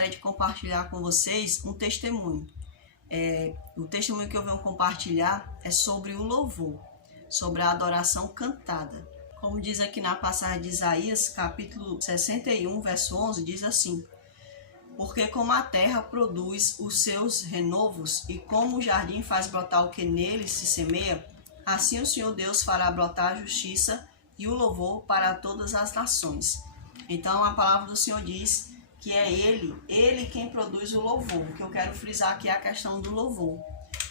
gostaria de compartilhar com vocês um testemunho. O testemunho que eu venho compartilhar é sobre o louvor, sobre a adoração cantada. Como diz aqui na passagem de Isaías, capítulo 61, verso 11, diz assim: porque como a terra produz os seus renovos e como o jardim faz brotar o que nele se semeia, assim o Senhor Deus fará brotar a justiça e o louvor para todas as nações. Então a palavra do Senhor diz que é Ele quem produz o louvor. O que eu quero frisar aqui é a questão do louvor,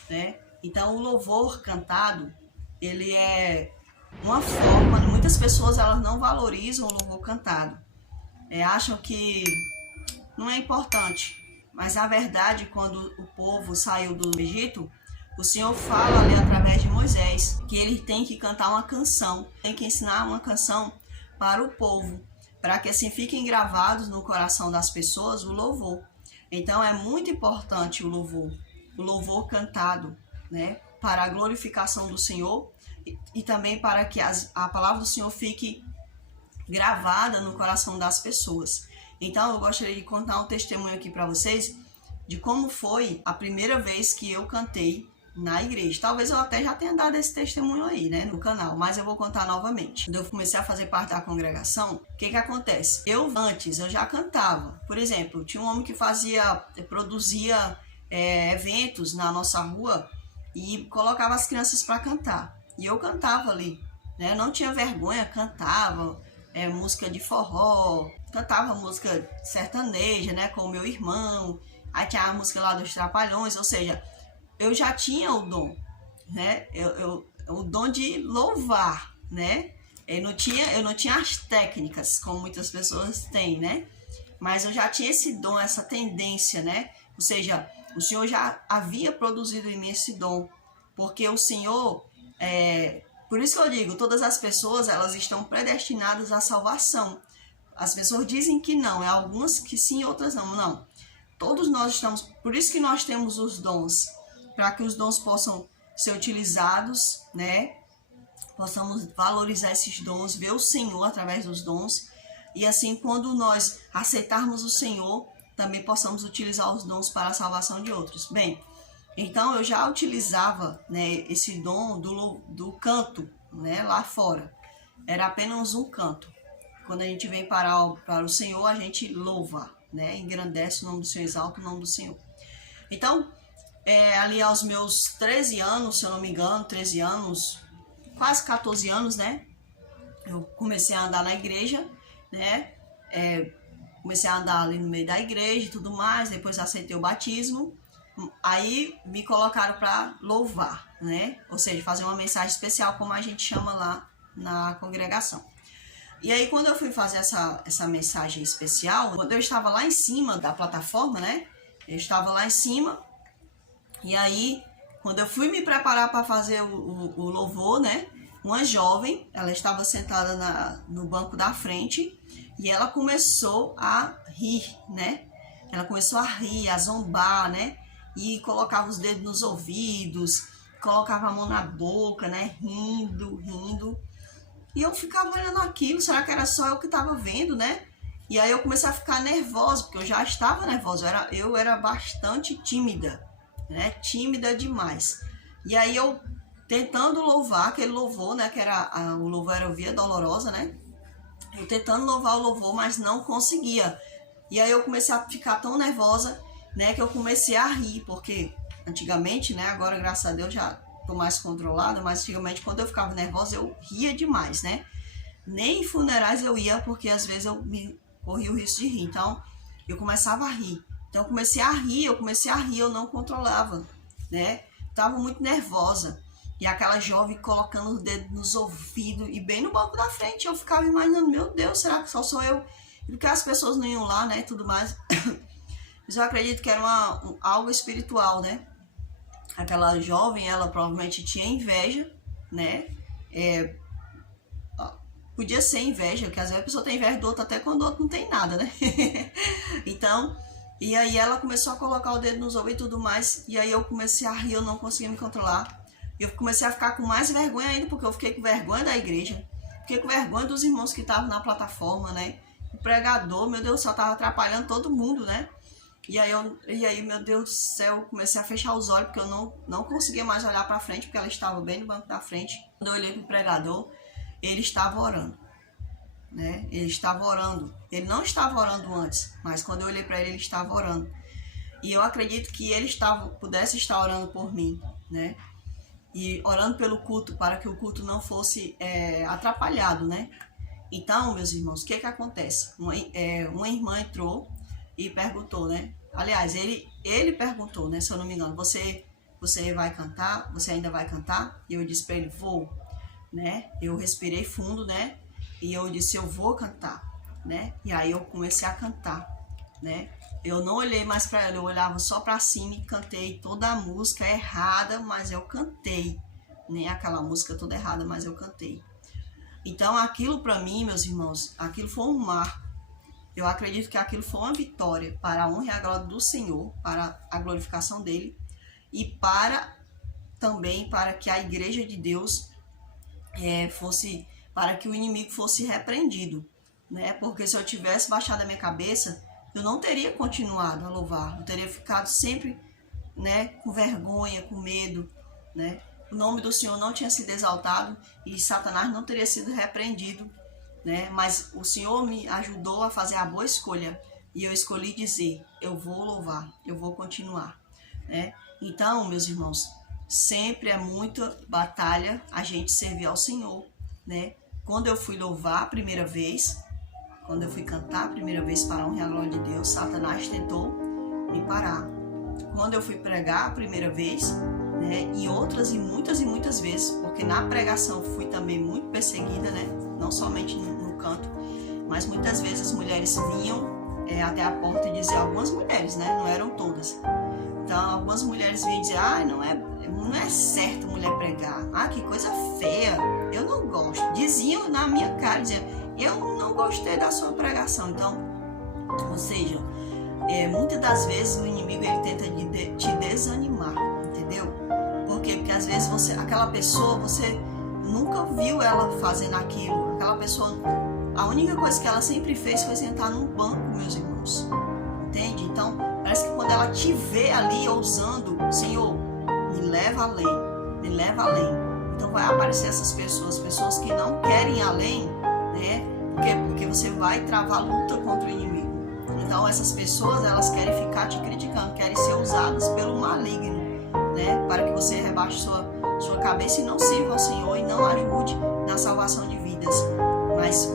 né? Então o louvor cantado, ele é uma forma, muitas pessoas elas não valorizam o louvor cantado, acham que não é importante, mas na verdade quando o povo saiu do Egito, o Senhor fala ali através de Moisés que ele tem que cantar uma canção, tem que ensinar uma canção para o povo, para que assim fiquem gravados no coração das pessoas o louvor. Então é muito importante o louvor cantado, né, para a glorificação do Senhor e também para que a palavra do Senhor fique gravada no coração das pessoas. Então eu gostaria de contar um testemunho aqui para vocês de como foi a primeira vez que eu cantei na igreja. Talvez eu até já tenha dado esse testemunho aí, né, no canal, mas eu vou contar novamente. Quando eu comecei a fazer parte da congregação, o que acontece? Antes eu já cantava. Por exemplo, tinha um homem que produzia eventos na nossa rua e colocava as crianças para cantar. E eu cantava ali, né? Não tinha vergonha, cantava música de forró, cantava música sertaneja, né, com o meu irmão. Aí tinha a música lá dos Trapalhões, ou seja, eu já tinha o dom, né? O dom de louvar, né? Eu não tinha as técnicas, como muitas pessoas têm, né? Mas eu já tinha esse dom, essa tendência, né? Ou seja, o Senhor já havia produzido em mim esse dom, porque o Senhor, por isso que eu digo, todas as pessoas, elas estão predestinadas à salvação. As pessoas dizem que não, algumas que sim, outras não. Não, todos nós estamos, por isso que nós temos os dons, para que os dons possam ser utilizados, né? Possamos valorizar esses dons, ver o Senhor através dos dons. E assim, quando nós aceitarmos o Senhor, também possamos utilizar os dons para a salvação de outros. Bem, então eu já utilizava, né, esse dom do canto, né, lá fora. Era apenas um canto. Quando a gente vem para o Senhor, a gente louva, né? Engrandece o nome do Senhor, exalta o nome do Senhor. Então, ali aos meus 13 anos, se eu não me engano, 13 anos, quase 14 anos, né? Eu comecei a andar na igreja, né? Comecei a andar ali no meio da igreja e tudo mais, depois aceitei o batismo. Aí me colocaram para louvar, né? Ou seja, fazer uma mensagem especial, como a gente chama lá na congregação. E aí, quando eu fui fazer essa mensagem especial, quando eu estava lá em cima da plataforma, né? Eu estava lá em cima. E aí, quando eu fui me preparar para fazer o louvor, né? Uma jovem, ela estava sentada no banco da frente e ela começou a rir, né? Ela começou a rir, a zombar, né? E colocava os dedos nos ouvidos, colocava a mão na boca, né? Rindo. E eu ficava olhando aquilo, será que era só eu que estava vendo, né? E aí eu comecei a ficar nervosa, porque eu já estava nervosa, eu era bastante tímida, né? Tímida demais. E aí eu tentando louvar aquele louvor, né? Que era o louvor era o Via Dolorosa, né? Eu tentando louvar o louvor, mas não conseguia. E aí eu comecei a ficar tão nervosa, né? Que eu comecei a rir, porque antigamente, né? Agora, graças a Deus, já tô mais controlada, mas antigamente, quando eu ficava nervosa, eu ria demais, né? Nem em funerais eu ia, porque às vezes eu corria o risco de rir. Então, eu começava a rir. Então, eu comecei a rir, eu não controlava, né? Tava muito nervosa. E aquela jovem colocando o dedo nos ouvidos e bem no banco da frente. Eu ficava imaginando, meu Deus, será que só sou eu? E porque as pessoas não iam lá, né, e tudo mais. Mas eu acredito que era algo espiritual, né? Aquela jovem, ela provavelmente tinha inveja, né? Podia ser inveja, porque às vezes a pessoa tem inveja do outro até quando o outro não tem nada, né? Então, e aí ela começou a colocar o dedo nos ouvidos e tudo mais, e aí eu comecei a rir, eu não conseguia me controlar. Eu comecei a ficar com mais vergonha ainda, porque eu fiquei com vergonha da igreja, fiquei com vergonha dos irmãos que estavam na plataforma, né? O pregador, meu Deus do céu, estava atrapalhando todo mundo, né? E aí, meu Deus do céu, eu comecei a fechar os olhos, porque eu não conseguia mais olhar para frente, porque ela estava bem no banco da frente. Quando eu olhei para o pregador, ele estava orando, né? Ele estava orando. Ele não estava orando antes, mas quando eu olhei para ele estava orando. E eu acredito que ele pudesse estar orando por mim, né? E orando pelo culto, para que o culto não fosse atrapalhado, né? Então, meus irmãos, o que acontece? Uma irmã entrou e perguntou, né? Aliás, ele perguntou, né? Se eu não me engano, você vai cantar? Você ainda vai cantar? E eu disse para ele, vou, né? Eu respirei fundo, né? E eu disse, eu vou cantar, né? E aí eu comecei a cantar, né? Eu não olhei mais para ela, eu olhava só para cima e cantei toda a música errada, mas eu cantei, nem aquela música toda errada, mas eu cantei. Então aquilo para mim, meus irmãos, aquilo foi um marco. Eu acredito que aquilo foi uma vitória para a honra e a glória do Senhor, para a glorificação dele e também para que a igreja de Deus para que o inimigo fosse repreendido, né? Porque se eu tivesse baixado a minha cabeça, eu não teria continuado a louvar, eu teria ficado sempre, né, com vergonha, com medo, né? O nome do Senhor não tinha sido exaltado e Satanás não teria sido repreendido, né? Mas o Senhor me ajudou a fazer a boa escolha e eu escolhi dizer, eu vou louvar, eu vou continuar, né? Então, meus irmãos, sempre é muita batalha a gente servir ao Senhor, né? Quando eu fui louvar a primeira vez, quando eu fui cantar a primeira vez para a honra e a glória de Deus, Satanás tentou me parar. Quando eu fui pregar a primeira vez, né, e muitas vezes, porque na pregação fui também muito perseguida, né, não somente no canto, mas muitas vezes as mulheres vinham até a porta e diziam, algumas mulheres, né, não eram todas. Então, algumas mulheres vinham dizer, não é certo mulher pregar, que coisa feia, eu não gosto. Diziam na minha cara, diziam, eu não gostei da sua pregação. Então, ou seja, muitas das vezes o inimigo ele tenta te desanimar, entendeu? Por quê? Porque às vezes aquela pessoa, você nunca viu ela fazendo aquilo. Aquela pessoa, a única coisa que ela sempre fez foi sentar num banco, meus irmãos. Entende? Então, parece que quando ela te vê ali ousando, Senhor, me leva além, me leva além. Então vai aparecer essas pessoas que não querem ir além, né? Porque você vai travar luta contra o inimigo. Então essas pessoas, elas querem ficar te criticando, querem ser usadas pelo maligno, né? Para que você rebaixe sua cabeça e não sirva ao Senhor e não ajude na salvação de vidas. Mas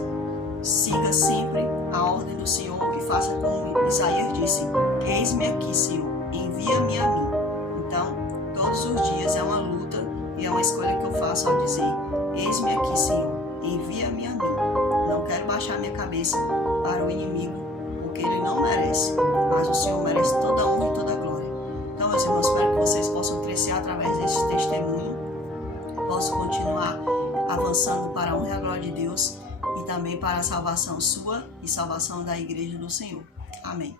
siga sempre a ordem do Senhor e faça como Isaías disse, eis-me aqui, Senhor, envia-me a mim. Então, todos os dias é uma luta e é uma escolha que eu faço ao dizer, eis-me aqui, Senhor, envia-me a mim. Não quero baixar minha cabeça para o inimigo, porque ele não merece, mas o Senhor merece toda a honra e toda a glória. Então, meus irmãos, espero que vocês possam crescer através desse testemunho, possam continuar avançando para a honra e a glória de Deus e também para a salvação sua e salvação da igreja do Senhor. Amém.